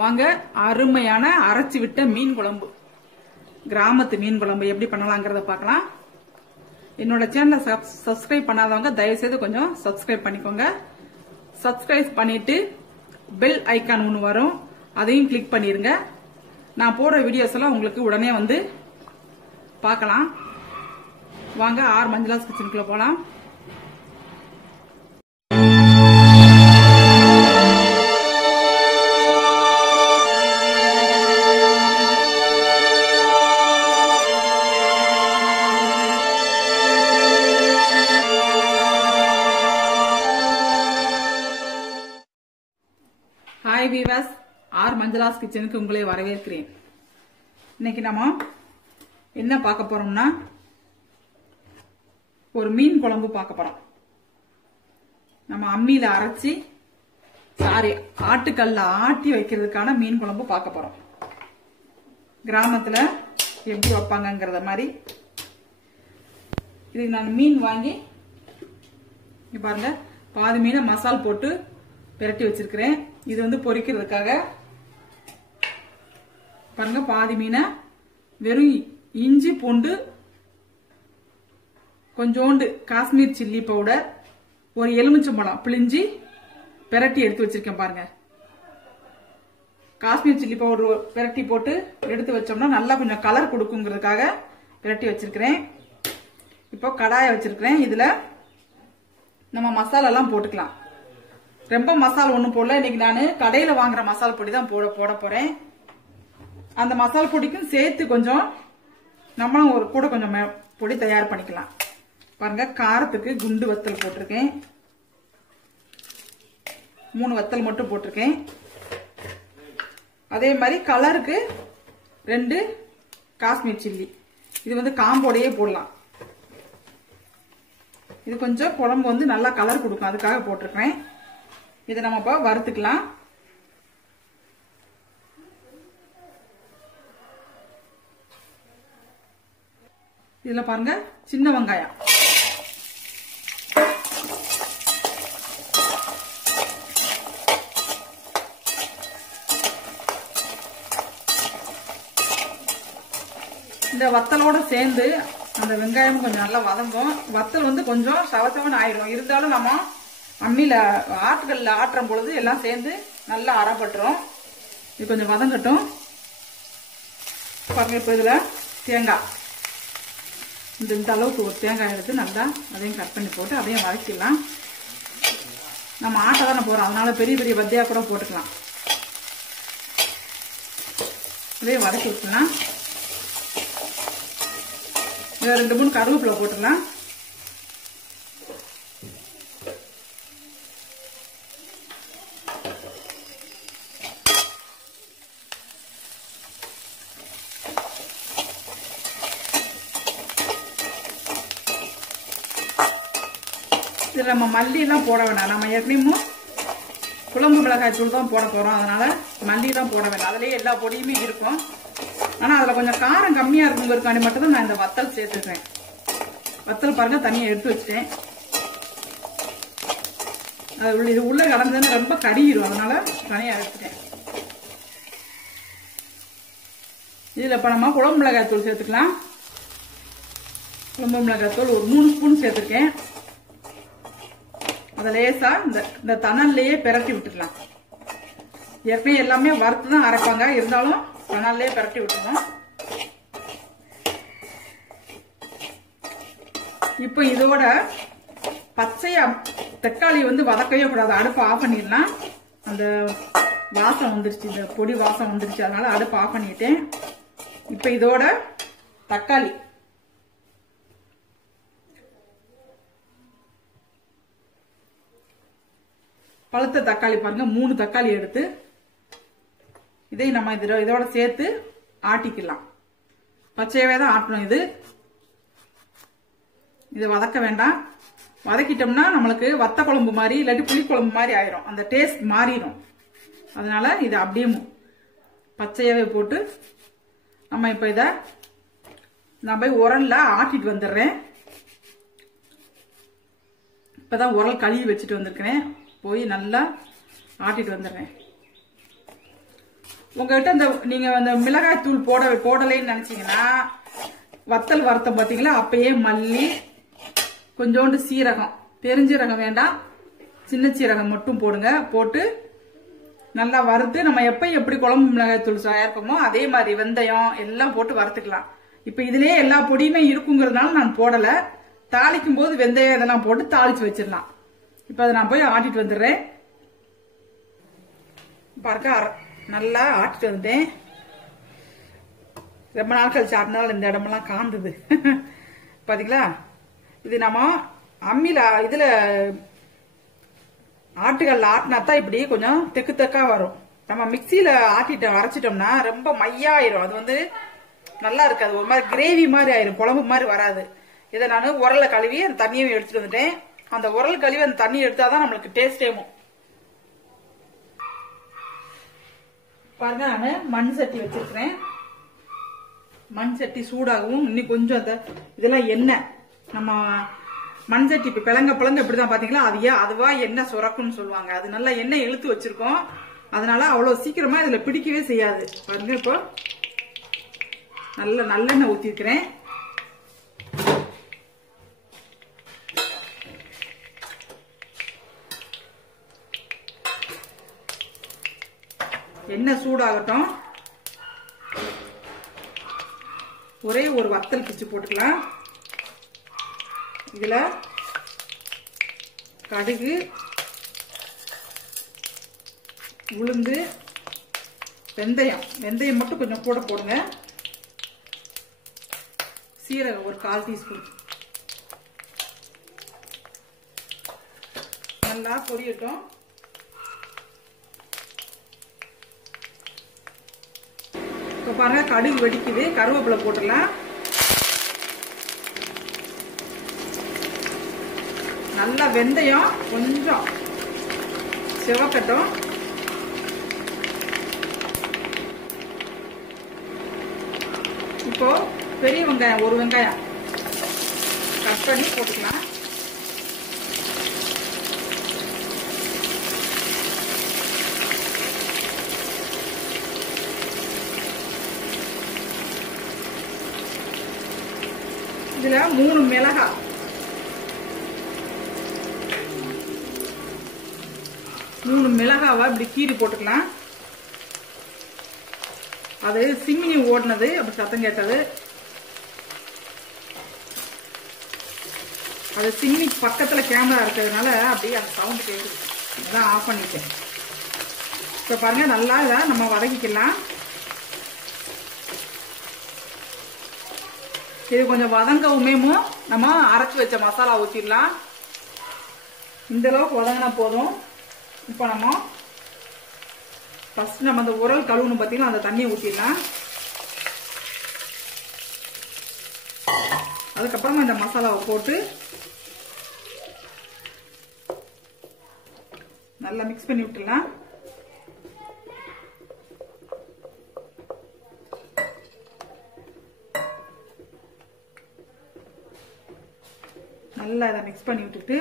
வாங்க அருமையான அரைச்சி விட்ட மீன் குழம்பு, கிராமத்து மீன் குழம்பு எப்படி பண்ணலாம்ங்கறத பார்க்கலாம். என்னோட சேனலை சப்ஸ்கிரைப் பண்ணாதவங்க தயவு செய்து கொஞ்சம் சப்ஸ்கிரைப் பண்ணிக்கோங்க. சப்ஸ்கிரைப் பண்ணிட்டு பெல் ஐக்கான் ஒன்று வரும், அதையும் கிளிக் பண்ணிருங்க. நான் போடுற வீடியோஸ் எல்லாம் உங்களுக்கு உடனே வந்து பார்க்கலாம். வாங்க ஆர் மஞ்சுளாஸ் கிச்சனுக்குள்ள போலாம். ஹாய் வீவர்ஸ், ஆர் மஞ்சுளாஸ் கிச்சனுக்கு உங்களை வரவேற்கிறேன். இன்னைக்கு நம்ம என்ன பார்க்க போறோம்னா ஒரு மீன் குழம்பு பார்க்க போறோம். நம்ம அம்மியில அரைச்சி ஆட்டுக்கல்ல ஆட்டி வைக்கிறதுக்கான மீன் குழம்பு பார்க்க போறோம். கிராமத்துல எப்படி வைப்பாங்கங்கறத மாதிரி இதுக்கு நான் மீன் வாங்கி பாருங்க, பாதி மீனை மசால் போட்டு பிரட்டி வச்சிருக்கிறேன். இது வந்து பொரிக்கிறதுக்காக பாருங்க, பாதி மீனை வெறும் இஞ்சி பூண்டு, கொஞ்சோண்டு காஷ்மீர் சில்லி பவுடர், ஒரு எலுமிச்சம்பழம் பிழிஞ்சி பிரட்டி எடுத்து வச்சிருக்கேன். பாருங்க, காஷ்மீர் சில்லி பவுடர் பிரட்டி போட்டு எடுத்து வச்சோம்னா நல்லா கொஞ்சம் கலர் கொடுக்குங்கிறதுக்காக பிரட்டி வச்சிருக்கிறேன். இப்போ கடாயை வச்சிருக்கிறேன். இதுல நம்ம மசாலா எல்லாம் போட்டுக்கலாம். ரொம்ப மசாலா ஒண்ணும் போடல. இன்னைக்கு நான் கடையில வாங்குற மசாலா பொடி தான் போட போறேன். அந்த மசாலா பொடிக்கும் சேர்த்து கொஞ்சம் நம்மளும் ஒரு கூட கொஞ்சம் பொடி தயார் பண்ணிக்கலாம். பாருங்க, காரத்துக்கு குண்டு வத்தல் போட்டிருக்கேன். 3 வத்தல் மட்டும் போட்டிருக்கேன். அதே மாதிரி கலருக்கு 2 காஷ்மீர் சில்லி. இது வந்து காம்போடையே போடலாம். இது கொஞ்சம் குழம்பு வந்து நல்லா கலர் கொடுக்கும், அதுக்காக போட்டிருக்கேன். இதை நம்ம இப்ப வறுத்துக்கலாம். இதுல பாருங்க, சின்ன வெங்காயம், இந்த வத்தலோட சேர்ந்து அந்த வெங்காயம் கொஞ்சம் நல்லா வதங்கும். வத்தல் வந்து கொஞ்சம் சவசவன் ஆயிடும். இருந்தாலும் நம்ம அம்மியில ஆட்டுக்கல்ல ஆட்டுற பொழுது எல்லாம் சேர்ந்து நல்லா அரைப்பட்டுரும். இது கொஞ்சம் வதங்கட்டும். பாருங்க, இப்ப இதுல தேங்காய், இந்த அளவுக்கு ஒரு தேங்காய் எடுத்து நல்லா அதையும் கட் பண்ணி போட்டு அதையும் வதக்கிடலாம். நம்ம ஆட்டை தானே போறோம், அதனால பெரிய பெரிய பத்தியா கூட போட்டுக்கலாம். இதையும் வதக்கி விட்டுலாம். இதை 2-3 கருவேப்பிலை போட்டுக்கலாம். இதுல நம்ம மல்லி எல்லாம் போட வேண்டாம். நம்ம ஏற்கனவே குழம்பு மிளகாய் தூள் தான் போட போறோம், அதனால மல்லி தான் போட வேண்டாம். அதுலயே எல்லா பொடியுமே இருக்கும். ஆனா அதுல கொஞ்சம் காரம் கம்மியா இருக்குங்கிறதுக்காண்டி மட்டும் தான் நான் இந்த வத்தல் சேர்த்துக்கிறேன். வத்தல் பாருங்க, தனியா எடுத்து வச்சுட்டேன். அது இது உள்ள கலந்ததுன்னு ரொம்ப கடிகிடும், அதனால தனியா எடுத்துட்டேன். இதுல இப்ப நம்ம குழம்பு மிளகாய் தூள் சேர்த்துக்கலாம். குழம்பு மிளகாய் தூள் ஒரு 3 ஸ்பூன் சேர்த்துருக்கேன். அதை லேசா இந்த தணல்லையே பிரட்டி விட்டுக்கலாம். ஏற்கனவே எல்லாமே வறுத்து தான் அரைப்பாங்க, இருந்தாலும் தணல்லையே பிரட்டி விட்டுருவோம். இப்ப இதோட பச்சையா தக்காளி வந்து வதக்கவே கூடாது. அடுப்பு ஆஃப் பண்ணிடலாம். அந்த வாசம் வந்துருச்சு, இந்த பொடி வாசம் வந்துருச்சு, அதனால அடுப்பு ஆஃப் பண்ணிட்டேன். இப்ப இதோட தக்காளி, பழுத்த தக்காளி பாருங்க, 3 தக்காளி எடுத்து இதை நம்ம இதோட சேர்த்து ஆட்டிக்கலாம். பச்சையவே தான் ஆட்டணும். இது வதக்க வேண்டாம். வதக்கிட்டோம்னா நம்மளுக்கு வத்த குழம்பு மாதிரி இல்லாட்டி புளி குழம்பு மாதிரி ஆயிரும், அந்த டேஸ்ட் மாறிடும். அதனால இது அப்படியே பச்சையாவே போட்டு நம்ம இப்ப இத நான் போய் உரல்ல ஆட்டிட்டு வந்துடுறேன். இப்பதான் உரல் கழுவி வச்சுட்டு வந்திருக்கிறேன். போய் நல்லா ஆட்டிட்டு வந்துடுறேன். உங்ககிட்ட நீங்க அந்த மிளகாய் தூள் போடலைன்னு நினைச்சீங்கன்னா வத்தல் வறுத்தம் பாத்தீங்களா, அப்பயே மல்லி, கொஞ்சோண்டு சீரகம், பெருஞ்சீரகம் வேண்டாம், சின்ன சீரகம் மட்டும் போடுங்க. போட்டு நல்லா வறுத்து நம்ம எப்படி குழம்பு மிளகாய் தூள் தயாரிப்போமோ அதே மாதிரி வெந்தயம் எல்லாம் போட்டு வறுத்துக்கலாம். இப்ப இதுலயே எல்லா பொடியுமே இருக்குங்கிறதுனால நான் போடல. தாளிக்கும் போது வெந்தயம் இதெல்லாம் போட்டு தாளிச்சு வச்சிடலாம். இப்ப அதை நான் போய் ஆட்டிட்டு வந்துடுறேன். பாருங்க, நல்லா ஆட்டிட்டு வந்தேன். ரொம்ப நாள் கழிச்சு ஆட்டினால இந்த இடமெல்லாம் காந்தது பாத்தீங்களா. இது நம்ம அம்மியில இதுல ஆட்டுகள்ல ஆட்டினாத்தான் இப்படி கொஞ்சம் தெக்கா வரும். நம்ம மிக்சியில அரைச்சிட்டோம்னா ரொம்ப மையாயிரும். அது நல்லா இருக்காது, ஒரு மாதிரி கிரேவி மாதிரி ஆயிரும், குழம்பு மாதிரி வராது. இதை நான் உரல்ல கழுவி அந்த தண்ணியை எடுத்துட்டு வந்துட்டேன். அந்த உரல் கழுவி அந்த தண்ணி எடுத்தாதான் நம்மளுக்கு டேஸ்டேவும். பாருங்க, நான் மண் சட்டி வச்சிருக்கிறேன். மண் சட்டி சூடாகவும் இன்னும் கொஞ்சம் இதெல்லாம் எண்ணெய், நம்ம மண் சட்டி இப்ப பிளங்க இப்படிதான் பாத்தீங்களா, அதுவா எண்ணெய் சுரக்குன்னு சொல்லுவாங்க. அது நல்லா எண்ணெய் இழுத்து வச்சிருக்கோம், அதனால அவ்வளவு சீக்கிரமா இதுல பிடிக்கவே செய்யாது. பாருங்க, இப்போ நல்லெண்ணெய் ஊத்திருக்கிறேன். எண்ணெய் சூடாகட்டும். ஒரே ஒரு வத்தல் பிச்சு போட்டுக்கலாம். இதுல கடுகு, உளுந்து, வெந்தயம் மட்டும் கொஞ்சம் கூட போடுங்க. சீரகம் ஒரு 1/4 டீஸ்பூன். நல்லா பொரியட்டும். இப்ப பாருங்க, கடுகு வெடிக்குது. கருவேப்பிலை போட்டுடலாம். நல்லா வெந்தயம் கொஞ்சம் சிவக்கட்டும். இப்போ பெரிய வெங்காயம், ஒரு வெங்காயம் கட் பண்ணி போட்டுக்கலாம். இதுல 3 மிளகாய், மிளகாவை இப்படி கீறி போட்டுக்கலாம். அது சிம்னி ஓடினது, அப்படி சத்தம் கேட்டது. அது சிம்னி பக்கத்துல கேமரா இருக்கிறதுனால அப்படியே அந்த சவுண்ட் கேட்குது. அதான் ஆஃப் பண்ணிட்டேன். இப்ப பாருங்க, நல்லா இதை நம்ம வதக்கிக்கலாம். இது கொஞ்சம் வதங்கவுமே நம்ம அரைச்சு வச்ச மசாலா ஊத்திடலாம். இந்த அளவுக்கு வதங்கினா போதும். இப்ப நம்ம ஃபர்ஸ்ட் நம்ம அந்த உரல் கழுவணும் பாத்தீங்கன்னா, அந்த தண்ணியை ஊத்திடலாம். அதுக்கப்புறமா இந்த மசாலாவை போட்டு நல்லா மிக்ஸ் பண்ணி விட்டுடலாம். நல்லா இதை மிக்ஸ் பண்ணி விட்டுட்டு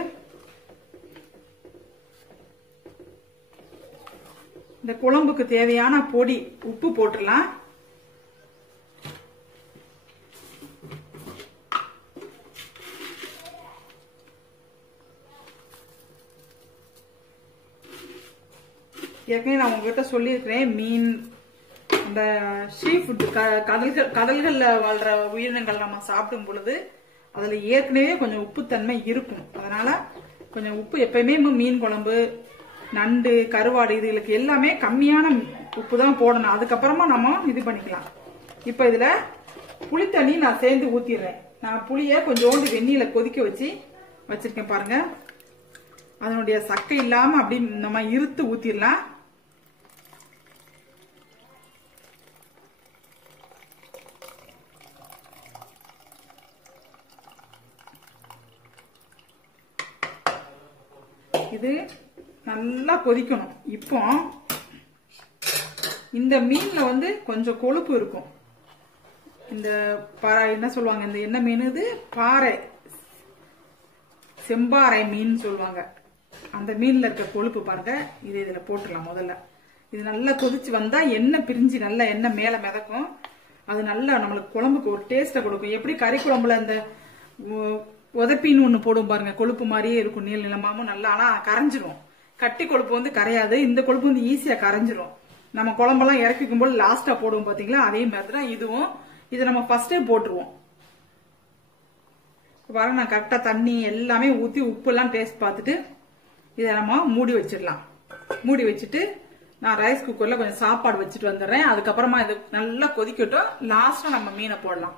இந்த குழம்புக்கு தேவையான பொடி உப்பு போட்டுடலாம். ஏற்கனவே நான் உங்ககிட்ட சொல்லியிருக்கிறேன், மீன், இந்த சீ ஃபுட், கடல்கள்ல வாழ்ற உயிரினங்கள் நம்ம சாப்பிடும் பொழுது அதுல ஏற்கனவே கொஞ்சம் உப்புத்தன்மை இருக்கும். அதனால கொஞ்சம் உப்பு எப்பயுமே மீன் குழம்பு, நண்டு, கருவாடு இதுகளுக்கு எல்லாமே கம்மியான உப்பு தான் போடணும். அதுக்கப்புறமா நம்ம இது பண்ணிக்கலாம். இப்ப இதுல புளித்தண்ணி நான் சேர்ந்து ஊத்திடுறேன். நான் புளிய கொஞ்சோண்டு வெந்நீல கொதிக்க வச்சிருக்கேன் பாருங்க. அதனுடைய சக்கை இல்லாம அப்படி நம்ம இருத்து ஊத்திடலாம். இது நல்லா கொதிக்கணும். இப்போ இந்த மீன்ல கொஞ்சம் கொழுப்பு இருக்கும். இந்த என்ன சொல்லுவாங்க, இந்த என்ன மீன் இது, பாறை, செம்பாறை மீன் சொல்லுவாங்க. அந்த மீன்ல இருக்க கொழுப்பு பாருங்க, இது இதுல போட்டுடலாம் முதல்ல. இது நல்லா கொதிச்சு வந்தா எண்ணெய் பிரிஞ்சு நல்லா எண்ணெய் மேல மிதக்கும். அது நல்லா நம்மளுக்கு குழம்புக்கு ஒரு டேஸ்ட கொடுக்கும். எப்படி கறி குழம்புல அந்த உதப்பின்னு ஒண்ணு போடும் பாருங்க, கொழுப்பு மாதிரியே இருக்கும், நீள நிலமாவும் நல்லா. ஆனா கரைஞ்சிரும். கட்டி கொழுப்பு வந்து கரையாது, இந்த கொழுப்பு வந்து ஈஸியா கரைஞ்சிரும். நம்ம குழம்பெல்லாம் இறக்கிக்கும் போது லாஸ்டா போடுவோம் பாத்தீங்களா, அதே மாதிரிதான் இதுவும். இதை நம்ம ஃபர்ஸ்டே போட்டுருவோம். பாருங்க, நான் கரெக்டா தண்ணி எல்லாமே ஊத்தி உப்பு எல்லாம் டேஸ்ட் பார்த்துட்டு இதை நம்ம மூடி வச்சிடலாம். மூடி வச்சுட்டு நான் ரைஸ் குக்கர்ல கொஞ்சம் சாப்பாடு வச்சுட்டு வந்துடுறேன். அதுக்கப்புறமா இது நல்லா கொதிக்கட்டும். லாஸ்டா நம்ம மீனை போடலாம்.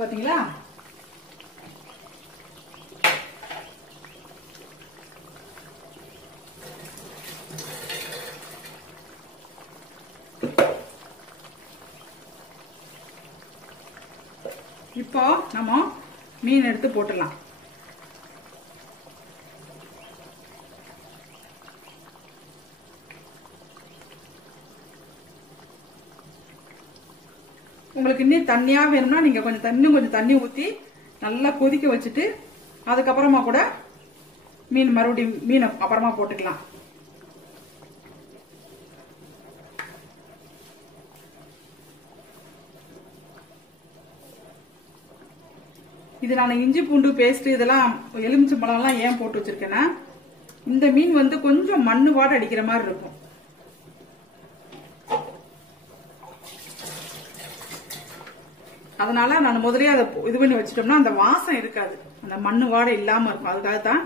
பாத்தீங்களா, இப்போ நம்ம மீன் எடுத்து போட்டுடலாம். உங்களுக்கு இன்னும் தண்ணியா வேணும்னா நீங்க கொஞ்சம் தண்ணி ஊத்தி நல்லா கொதிக்க வச்சுட்டு அதுக்கப்புறமா கூட மறுபடியும் மீன் அப்புறமா போட்டுக்கலாம். இது நான் இஞ்சி பூண்டு பேஸ்ட் இதெல்லாம் எலுமிச்சம்பழம் எல்லாம் ஏன் போட்டு வச்சிருக்கேன்னா, இந்த மீன் வந்து கொஞ்சம் மண்ணு வாட அடிக்கிற மாதிரி இருக்கும். அதனால நான் முதலே அதை இது பண்ணி வச்சிட்டோம்னா அந்த வாசம் இருக்காது, அந்த மண்ணு வாடை இல்லாம இருக்கும். அதுக்காகத்தான்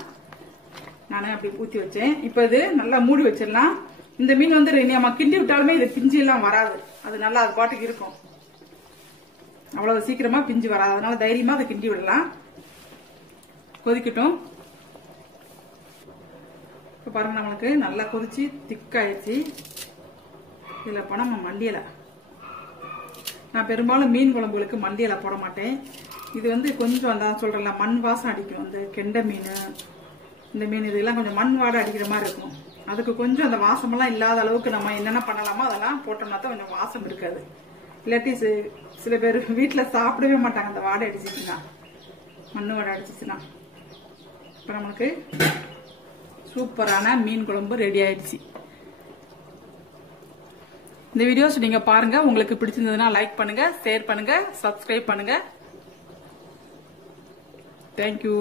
நானே அப்படி ஊத்தி வச்சேன். இப்ப இது நல்லா மூடி வச்சிடலாம். இந்த மீன் வந்து நம்ம கிண்டி விட்டாலுமே இது பிஞ்சு எல்லாம் வராது. அது நல்லா அது பாட்டுக்கு இருக்கும். அவ்வளவு சீக்கிரமா பிஞ்சு வராது. அதனால தைரியமா அதை கிண்டி விடலாம். கொதிக்கட்டும். இப்ப பாருங்க, நம்மளுக்கு நல்லா கொதிச்சு திக்காயிடுச்சு. இதுல இப்ப நம்ம மல்லியில, நான் பெரும்பாலும் மீன் குழம்புகளுக்கு மல்லியில போட மாட்டேன். இது வந்து கொஞ்சம் அந்த சொல்றேன்ல மண் வாசம் அடிக்கும். அந்த கெண்டை மீன், இந்த மீன் இதெல்லாம் கொஞ்சம் மண் வாடை அடிக்கிற மாதிரி இருக்கும். அதுக்கு கொஞ்சம் அந்த வாசமெல்லாம் இல்லாத அளவுக்கு நம்ம என்னென்ன பண்ணலாமோ அதெல்லாம் போட்டோம்னா தான் கொஞ்சம் வாசம் இருக்காது. இல்லாட்டி சில பேர் வீட்டுல சாப்பிடவே மாட்டாங்க அந்த வாடை அடிச்சிச்சுன்னா, மண்ணு வாடை அடிச்சிச்சுன்னா. இப்ப நமக்கு சூப்பரான மீன் குழம்பு ரெடி ஆயிடுச்சு. இந்த வீடியோஸ் நீங்க பாருங்க. உங்களுக்கு பிடிச்சிருந்ததுன்னா லைக் பண்ணுங்க, ஷேர் பண்ணுங்க, சப்ஸ்கிரைப் பண்ணுங்க. தேங்க்யூ.